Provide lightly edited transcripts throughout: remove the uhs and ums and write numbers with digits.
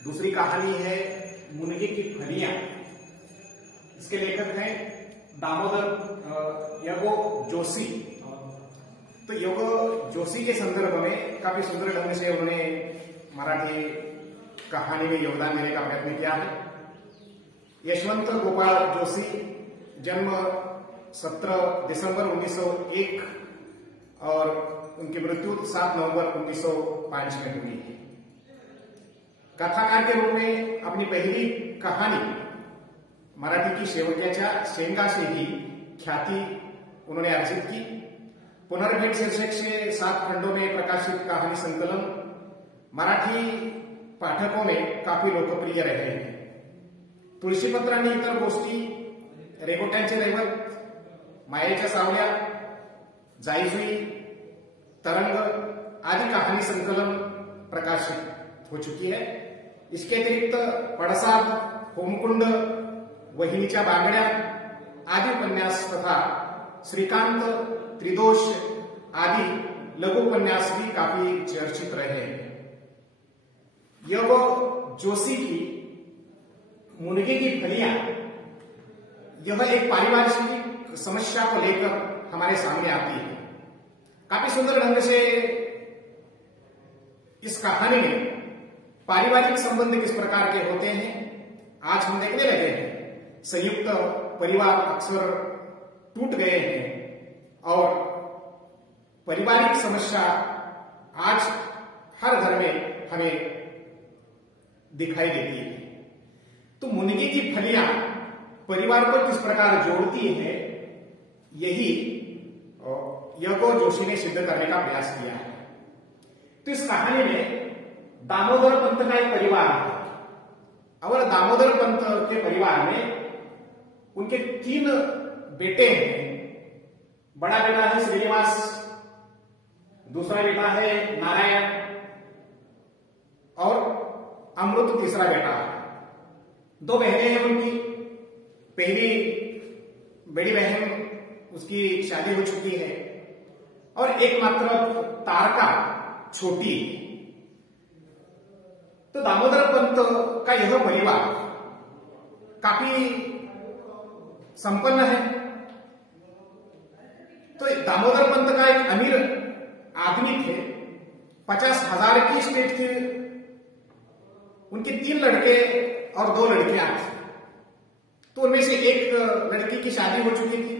दूसरी कहानी है मुनगे की फलियां। इसके लेखक हैं दामोदर यगो जोशी। तो यगो जोशी के संदर्भ में काफी सुंदर ढंग से उन्होंने मराठी कहानी में योगदान देने का प्रयत्न किया है। यशवंत गोपाल जोशी, जन्म 17 दिसंबर 1901 और उनकी मृत्यु 7 नवंबर 1905 में हुई है। कथाकार के रूप में अपनी पहली कहानी मराठी की शेवट्याच्या शेंगा से ही ख्याति उन्होंने अर्जित की। पुनर्भेट शीर्षक से 7 खंडों में प्रकाशित कहानी संकलन मराठी पाठकों में काफी लोकप्रिय रहे हैं। तुळशीपत्र आणि इतर गोष्टी, रेघोट्यांचे दैवत, मायेच्या सावल्या, जाईजुई, तरंग आदि कहानी संकलन प्रकाशित हो चुकी है। इसके अतिरिक्त पड़साद, होमकुंड, वहिनीच्या बांगड्या आदि उपन्यास तथा श्रीकांत, त्रिदोष आदि लघु उपन्यास भी काफी चर्चित रहे हैं। यगो जोशी की मुनगे की फलियां यह एक पारिवारिक समस्या को लेकर हमारे सामने आती है। काफी सुंदर ढंग से इस कहानी में पारिवारिक संबंध किस प्रकार के होते हैं आज हम देखने लगे हैं। संयुक्त परिवार अक्सर टूट गए हैं और पारिवारिक समस्या आज हर घर में हमें दिखाई देती है। तो मुनगे की फलियां परिवार को किस प्रकार जोड़ती है, यही यगो जोशी ने सिद्ध करने का प्रयास किया है। तो इस कहानी में दामोदर पंत का एक परिवार है और दामोदर पंत के परिवार में उनके 3 बेटे हैं। बड़ा बेटा है श्रीनिवास, दूसरा बेटा है नारायण और अमृत तीसरा बेटा है। 2 बहनें हैं उनकी। पहली बड़ी बहन उसकी शादी हो चुकी है और एकमात्र तारका छोटी है। तो दामोदर पंत का यह परिवार काफी संपन्न है। तो दामोदर पंत का एक अमीर आदमी थे, 50,000 की स्टेट थी। उनके 3 लड़के और 2 लड़कियां थी। तो उनमें से एक लड़की की शादी हो चुकी थी।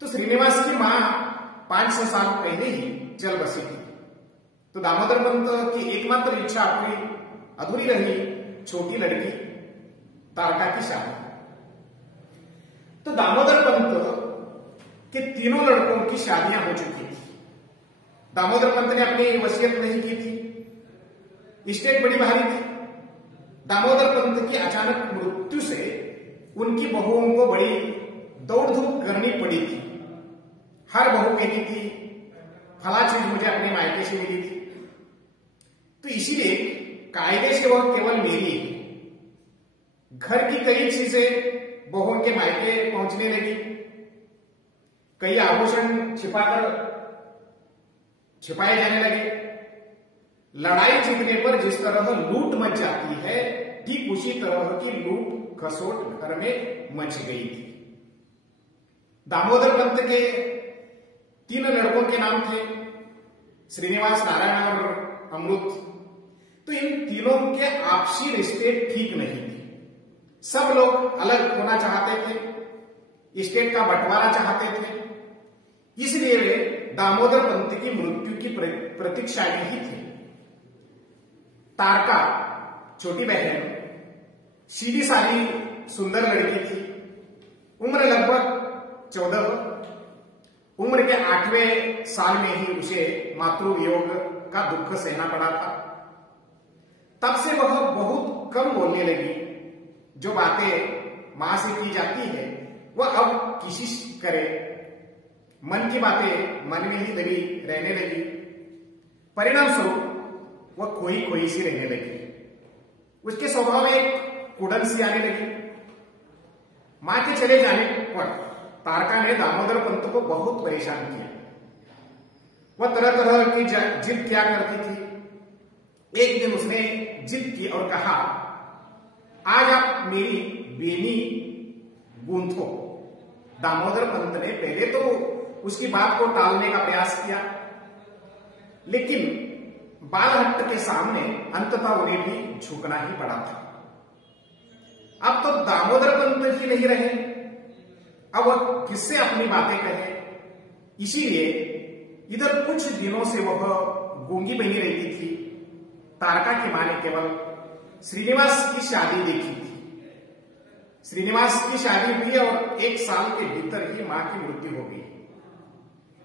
तो श्रीनिवास की मां 5-6 साल पहले ही चल बसी थी। तो दामोदर पंत की एकमात्र इच्छा पूरी अधूरी रही, छोटी लड़की तारका की शादी। तो दामोदर पंत के 3 लड़कों की शादियां हो चुकी थी। दामोदर पंत ने अपनी वसीयत नहीं की थी, स्टेट बड़ी भारी थी। दामोदर पंत की अचानक मृत्यु से उनकी बहुओं को बड़ी दौड़ धूप करनी पड़ी थी। हर बहू कहती थी फला चीज मुझे अपने मायके से मिली थी। तो इसीलिए कायदे से वह केवल मेरी है। घर की कई चीजें बहुओं के मायके पहुंचने लगी। कई आभूषण छिपाए जाने लगे। लड़ाई जीतने पर जिस तरह लूट मच जाती है, ठीक उसी तरह की लूट खसोट घर में मच गई थी। दामोदर पंत के 3 लड़कों के नाम थे श्रीनिवास, नारायण और अमृत। तो इन तीनों के आपसी रिश्ते ठीक नहीं थे। सब लोग अलग होना चाहते थे, स्टेट का बंटवारा चाहते थे। इसलिए वे दामोदर पंत की मृत्यु की प्रतीक्षा में ही थे। तारका छोटी बहन सीधी सादी सुंदर लड़की थी। उम्र लगभग 14। उम्र के 8वें साल में ही उसे मातृवियोग का दुख सहना पड़ा था। तब से वह बहुत कम बोलने लगी। जो बातें मां से की जाती है वह अब किसी करे। मन की बातें मन में ही दबी रहने लगी। परिणाम स्वरूप वह खोई खोई सी रहने लगी। उसके स्वभाव में एक कुड़न सी आने लगी। मां के चले जाने पर तारका ने दामोदर पंत को बहुत परेशान किया। वह तरह तरह की जिद क्या करती थी। एक दिन उसने जिद की और कहा, आज आप मेरी बेनी गूंथो। दामोदर पंत ने पहले तो उसकी बात को टालने का प्रयास किया, लेकिन बालहट्ट के सामने अंततः उन्हें भी झुकना ही पड़ा था। अब तो दामोदर पंत ही नहीं रहे, अब वह किससे अपनी बातें कहे। इसीलिए इधर कुछ दिनों से वह गूंगी बनी रहती थी। तारका की मां ने केवल श्रीनिवास की शादी देखी थी। श्रीनिवास की शादी हुई और 1 साल के भीतर ही मां की मृत्यु हो गई।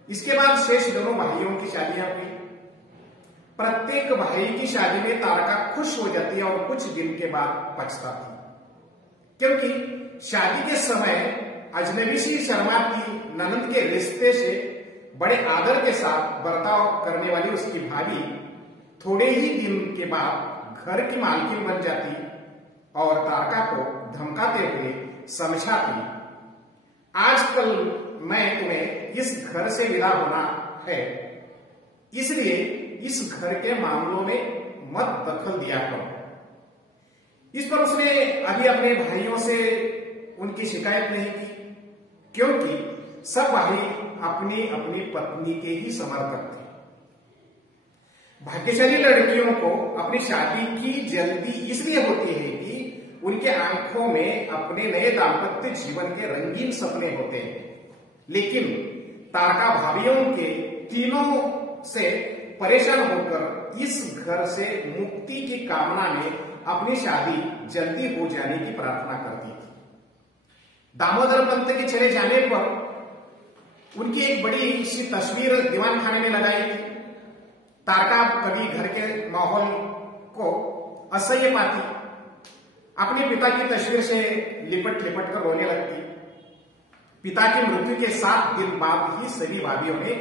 इसके बाद शेष दोनों भाइयों की शादियां हुई। प्रत्येक भाई की शादी में तारका खुश हो जाती है और कुछ दिन के बाद पछताती, क्योंकि शादी के समय अजनबी सी शर्मा की ननंद के रिश्ते से बड़े आदर के साथ बर्ताव करने वाली उसकी भाभी थोड़े ही दिन के बाद घर की मालकिन बन जाती और तारका को धमकाते हुए समझाती, आजकल मैं तुम्हें इस घर से विदा होना है, इसलिए इस घर के मामलों में मत दखल दिया करो। इस पर उसने अभी अपने भाइयों से उनकी शिकायत नहीं की, क्योंकि सब भाई अपनी अपनी पत्नी के ही समर्थक थे। भाग्यशाली लड़कियों को अपनी शादी की जल्दी इसलिए होती है कि उनके आंखों में अपने नए दाम्पत्य जीवन के रंगीन सपने होते हैं। लेकिन तारका भाभीियों के तीनों से परेशान होकर इस घर से मुक्ति की कामना में अपनी शादी जल्दी हो जाने की प्रार्थना करती थी। दामोदर पंत के चले जाने पर उनकी एक बड़ी सी तस्वीर दीवान खाने में लगाई थी। तारका कभी घर के माहौल को असह्य पाती, अपने पिता की तस्वीर से लिपट लिपट कर रोने लगती। पिता की मृत्यु के 7 दिन बाद ही सभी भाभीियों ने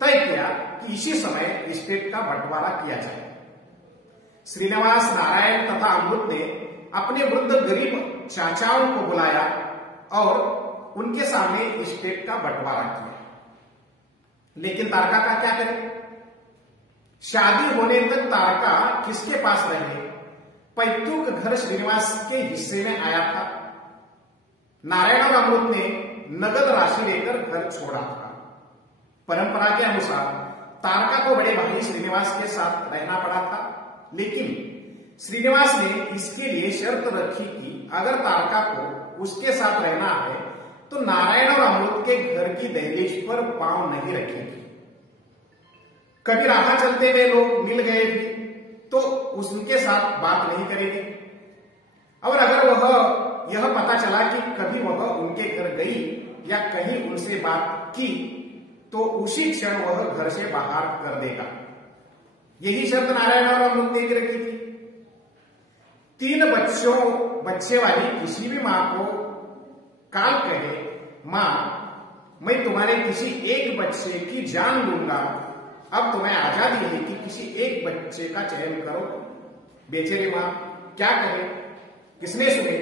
तय किया कि इसी समय स्टेट का बंटवारा किया जाए। श्रीनिवास, नारायण तथा अमृत ने अपने वृद्ध गरीब चाचाओं को बुलाया और उनके सामने स्टेट का बंटवारा किया। लेकिन तारका का क्या करे? शादी होने तक तारका किसके पास रहे? पैतृक घर श्रीनिवास के हिस्से में आया था। नारायण और अमृत ने नगद राशि लेकर घर छोड़ा था। परंपरा के अनुसार तारका को बड़े भाई श्रीनिवास के साथ रहना पड़ा था, लेकिन श्रीनिवास ने इसके लिए शर्त रखी कि अगर तारका को उसके साथ रहना है तो नारायण और अमृत के घर की दहलीज पर पांव नहीं रखेगी। कभी राह चलते हुए लोग मिल गए भी तो उसके साथ बात नहीं करेगी, और अगर वह यह पता चला कि कभी वह उनके घर गई या कहीं उनसे बात की तो उसी क्षण वह घर से बाहर कर देगा। यही शर्त नारायण और अमृत ने रखी थी। 3 बच्चे वाली किसी भी मां को काल कहे, मां मैं तुम्हारे किसी एक बच्चे की जान लूंगा, अब तुम्हें आजादी है कि किसी एक बच्चे का चयन करो। बेचारी मां क्या कहे, किसने सुने?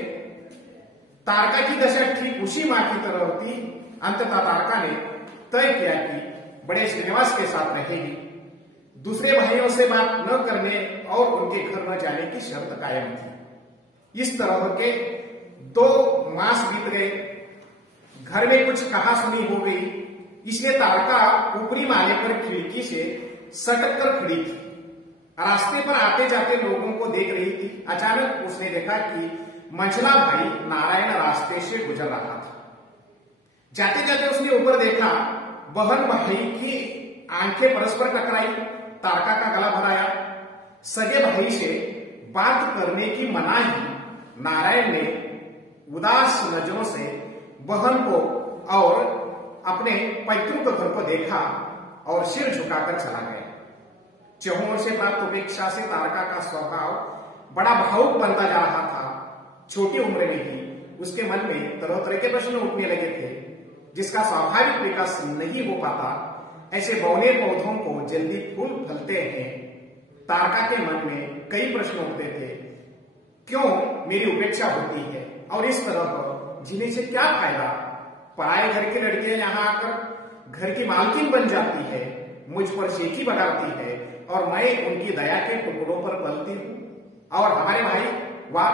तारका की दशा ठीक उसी मां की तरह होती। अंततः तारका ने तय किया कि बड़े श्रीनिवास के साथ रहेगी, दूसरे भाइयों से बात न करने और उनके घर न जाने की शर्त कायम थी। इस तरह के 2 मास बीत गए। घर में कुछ कहा सुनी हो गई, इसलिए तारका ऊपरी माले पर खिड़की से सटक कर खड़ी थी। रास्ते पर आते जाते लोगों को देख रही थी। अचानक उसने देखा कि मंझला भाई नारायण रास्ते से गुजर रहा था। जाते जाते उसने ऊपर देखा, बहन भाई की आंखें परस्पर टकराई। तारका का गला भराया। सगे भाई से बात करने की मनाही नारायण ने उदास नजरों से बहन को और अपने पैतृक घर को देखा और सिर झुकाकर चला गया। चहुओं से प्राप्त उपेक्षा से तारका का स्वभाव बड़ा भावुक बनता जा रहा था। छोटी उम्र में ही उसके मन में तरह तरह के प्रश्न उठने लगे थे, जिसका स्वाभाविक विकास नहीं हो पाता। ऐसे बौने पौधों को जल्दी फूल फलते हैं। तारका के मन में कई प्रश्न उठते थे। क्यों मेरी उपेक्षा होती है, और इस तरह जीने से क्या फायदा? पराए घर की लड़कियां यहाँ आकर घर की मालकिन बन जाती है, मुझ पर शेखी बगाड़ती है और मैं उनकी दया के टुकड़ों पर पलती हूँ। और हमारे भाई वाह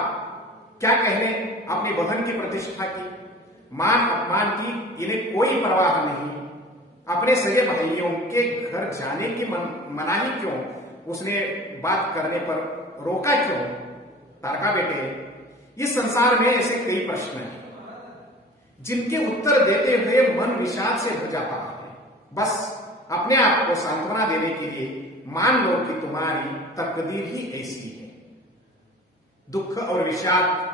क्या कहने अपनी बहन की प्रतिष्ठा की, मान अपमान की इन्हें कोई परवाह नहीं। अपने सगे भाइयों के घर जाने की मनाही क्यों, उसने बात करने पर रोका क्यों? तारका बेटे, इस संसार में ऐसे कई प्रश्न हैं जिनके उत्तर देते हुए मन विषाद से भर जाता है। बस अपने आप को सांत्वना देने के लिए मान लो कि तुम्हारी तकदीर ही ऐसी है। दुख और विषाद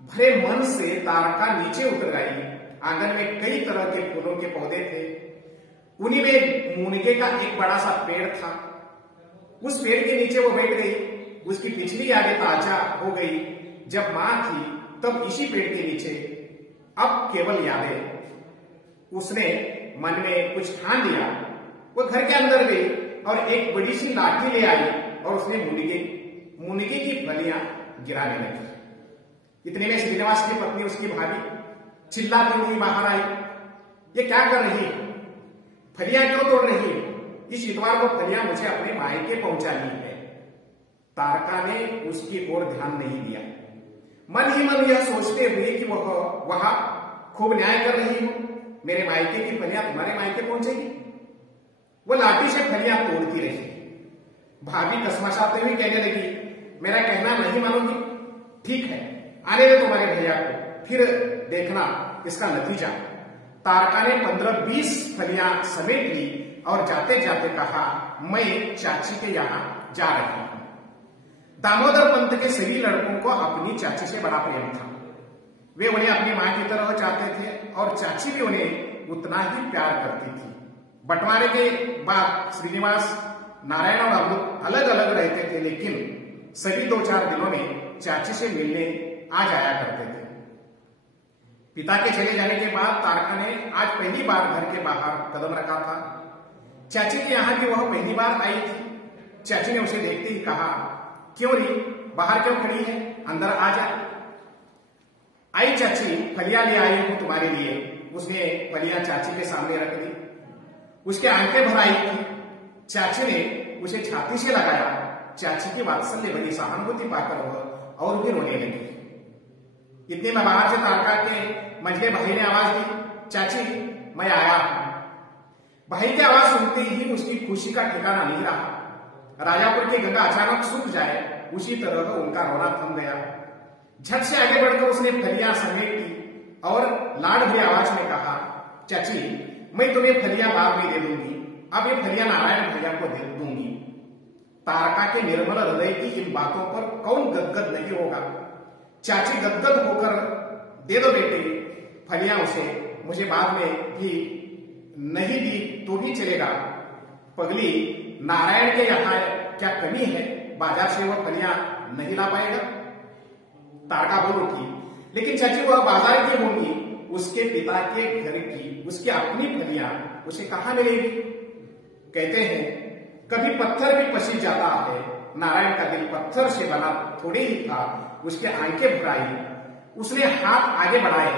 भरे मन से तारका नीचे उतर गई। आंगन में कई तरह के फूलों के पौधे थे। उन्हीं में मुनगे का एक बड़ा सा पेड़ था। उस पेड़ के नीचे वो बैठ गई। उसकी पिछली यादें ताजा हो गई। जब मां थी तब इसी पेड़ के नीचे, अब केवल यादें। उसने मन में कुछ ठान लिया। वो घर के अंदर गई और एक बड़ी सी लाठी ले आई और उसने मुनगे की फलियां गिराने लगी। इतने में श्रीनिवास की पत्नी, उसकी भाभी, चिल्लाती हुई बाहर आई। ये क्या कर रही है? फलियां क्यों तोड़ रही है? इस इतवार को फलियां मुझे अपने मायके पहुंचानी है। तारका ने उसकी ओर ध्यान नहीं दिया। मन ही मन यह सोचते हुए कि वह वहां खूब न्याय कर रही हो, मेरे मायके की फलियां तुम्हारे मायके पहुंचेगी। वो लाठी से फलियां तोड़ती रही। भाभी कसमसाते हुए कहने लगी, मेरा कहना नहीं मानोगी? ठीक है, आने दे तुम्हारे भैया को, फिर देखना इसका नतीजा। तारका ने 15-20 फलियां समेट ली और जाते जाते कहा, मैं चाची के यहां जा रही हूं। दामोदर पंत के सभी लड़कों को अपनी चाची से बड़ा प्रेम था। वे उन्हें अपनी मां की तरह चाहते थे और चाची भी उन्हें उतना ही प्यार करती थी। बंटवारे के बाद श्रीनिवास, नारायण और अमृत अलग अलग रहते थे, लेकिन सभी 2-4 दिनों में चाची से मिलने आ जाया करते थे। पिता के चले जाने के बाद तारका ने आज पहली बार घर के बाहर कदम रखा था। चाची के यहां भी वह पहली बार आई थी। चाची ने उसे देखते ही कहा, क्यों री, बाहर क्यों खड़ी है, अंदर आ जा। आई चाची, फलियां ले आई हूं तुम्हारे लिए। उसने फलियां चाची के सामने रख दी। उसके आंखें भर आई थी। चाची ने उसे छाती से लगाया। चाची की वात्सल्य भरी सहानुभूति पाकर वह और भी रोने लगी। इतने में बाहर से तारका के मंझले भाई ने आवाज दी, चाची मैं आया हूं। भाई की आवाज सुनते ही उसकी खुशी का ठिकाना नहीं रहा। राजापुर की गंगा अचानक सूख जाए, उसी तरह उनका रोना थम गया। झट से आगे बढ़कर उसने फलियां समेट ली और लाड भरी आवाज में कहा, चाची मैं तुम्हें फलियां बाद में दे दूंगी, अब ये फलियां नारायण भैया को दे दूंगी। तारका के निर्मल हृदय की इन बातों पर कौन गदगद नहीं होगा। चाची गदगद होकर, दे दो बेटे फलियां उसे, मुझे बाद में भी नहीं दी तो भी चलेगा। पगली, नारायण के यहाँ क्या कमी है, बाजार से वह फलियां नहीं ला पाएगा? तारका बोल उठी, लेकिन चाची वह बाजार की होंगी, उसके पिता के घर की, उसकी अपनी फलियां उसे कहां मिलेगी? कहते हैं कभी पत्थर भी पसीज जाता है। नारायण का दिल पत्थर से बना थोड़े ही था। उसके आंखें भराई, उसने हाथ आगे बढ़ाए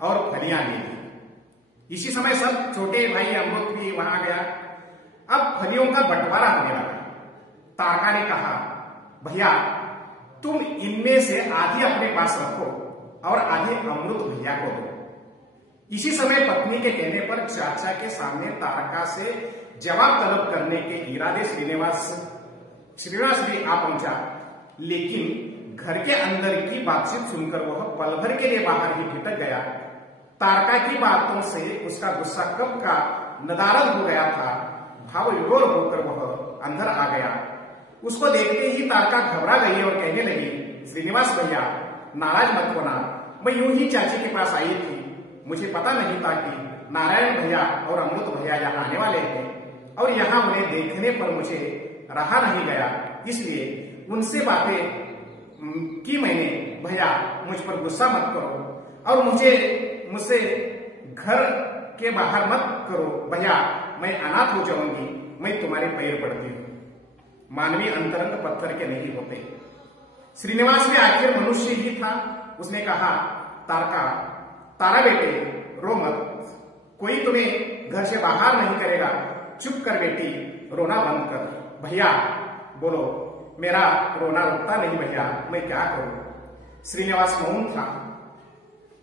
और फलियां ले ली। इसी समय सब छोटे भाई अमृत भी वहां गया। अब फलियों का बंटवारा होने लगा। तारका ने कहा, भैया तुम इनमें से आधी अपने पास रखो और आधी अमृत भैया को दो। इसी समय पत्नी के कहने पर चाचा के सामने तारका से जवाब तलब करने के इरादे श्रीनिवास भी आ पहुंचा, लेकिन घर के अंदर की बातचीत सुनकर वह पल भर के लिए बाहर ही भटक गया। तारका की बातों से उसका गुस्सा कब का नदारद हो गया था। भाव विभोर होकर वह अंदर आ गया। उसको देखते ही तारका घबरा गई और कहने लगी, श्रीनिवास भैया नाराज मत होना, मैं यूं ही चाची के पास आई थी। मुझे पता नहीं था कि नारायण भैया और अमृत भैया यहाँ आने वाले हैं और यहाँ उन्हें देखने पर मुझे रहा नहीं गया, इसलिए उनसे बातें की मैंने। भैया मुझ पर गुस्सा मत करो और मुझसे घर के बाहर मत करो। भैया मैं अनाथ हो जाऊंगी, मैं तुम्हारे पैर पड़ती हूं। मानवीय अंतरंग पत्थर के नहीं होते। श्रीनिवास भी आखिर मनुष्य ही था। उसने कहा, तारा बेटे रो मत, कोई तुम्हें घर से बाहर नहीं करेगा। चुप कर बेटी, रोना बंद कर। भैया बोलो, मेरा रोना रुकता नहीं भैया, मैं क्या करूं। श्रीनिवास मौन था।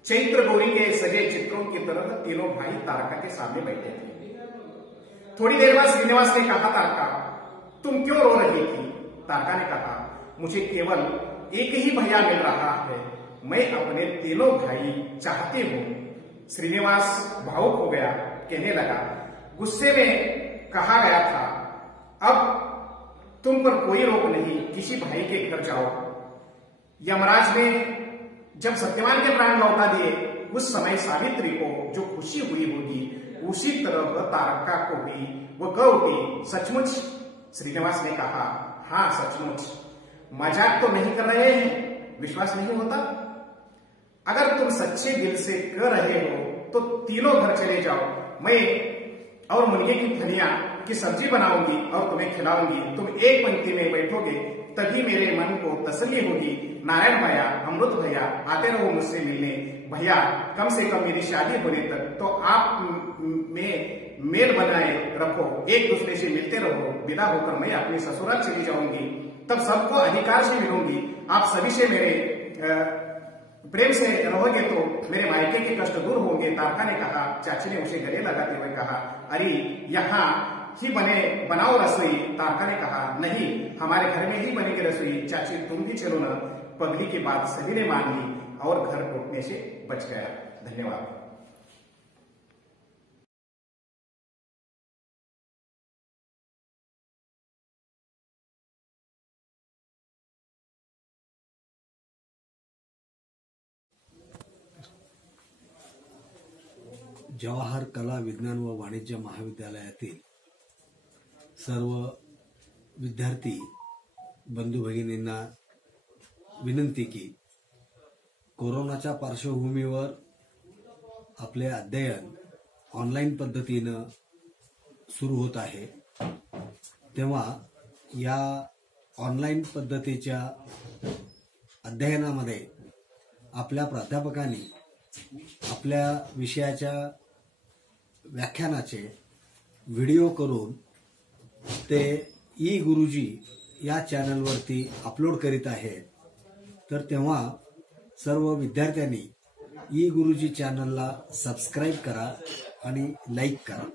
चैत्र गौरी के सजे चित्रों की तरह तीनों भाई तारका के सामने बैठे थे। थोड़ी देर बाद श्रीनिवास ने कहा, तारका तुम क्यों रो रही थी? तारका ने कहा, मुझे केवल एक ही भैया मिल रहा है, मैं अपने तीनों भाई चाहती हूं। श्रीनिवास भावुक हो गया, कहने लगा, गुस्से में कहा गया था, अब तुम पर कोई रोक नहीं, किसी भाई के घर जाओ। यमराज ने जब सत्यवान के प्राण लौटा दिए, उस समय सावित्री को जो खुशी हुई होगी, उसी तरह तारका को भी वो कह उठी, सचमुच? श्रीनिवास ने कहा, हाँ सचमुच। मजाक तो नहीं कर रहे हैं? विश्वास नहीं होता? अगर तुम सच्चे दिल से कर रहे हो तो तीनों घर चले जाओ, मैं और मुर्गे की फलियां की सब्जी बनाऊंगी और तुम्हें खिलाऊंगी। तुम एक पंक्ति में बैठोगे, तभी मेरे मन को तसल्ली होगी। नारायण भैया, अमृत भैया, आते रहो मुझसे मिलने। भैया, कम से कम मेरी शादी होने तक तो आप में मेल बनाए रखो, एक दूसरे से मिलते रहो। विदा होकर मैं अपने ससुराल चली जाऊंगी, तब सबको अधिकार से मिलूंगी। आप सभी से मेरे प्रेम से रहोगे तो मेरे मायके के कष्ट दूर होंगे। तारका ने कहा। चाची ने उसे गले लगाते हुए कहा, अरे यहाँ ही बनाओ रसोई। तारका ने कहा, नहीं, हमारे घर में ही बनेगी रसोई। चाची तुम भी चलो ना। पगली की बात सभी ने मान ली और घर टूटने से बच गया। धन्यवाद। जवाहर कला विज्ञान व वाणिज्य महाविद्यालयातील सर्व विद्यार्थी बंधू भगिनींना विनंती की कोरोनाच्या पार्श्वभूमीवर आपले अध्ययन ऑनलाईन पद्धतीनं सुरू होत आहे, तेव्हा या ऑनलाईन पद्धतीच्या अध्ययनामध्ये आपल्या प्राध्यापकांनी आपल्या विषयाच्या व्याख्यानाचे व्हिडिओ करून ते ई गुरुजी या चॅनलवरती अपलोड करीत आहेत। तर तेव्हा सर्व विद्यार्थ्यांनी ई गुरुजी चॅनलला सबस्क्राइब करा आणि लाईक करा।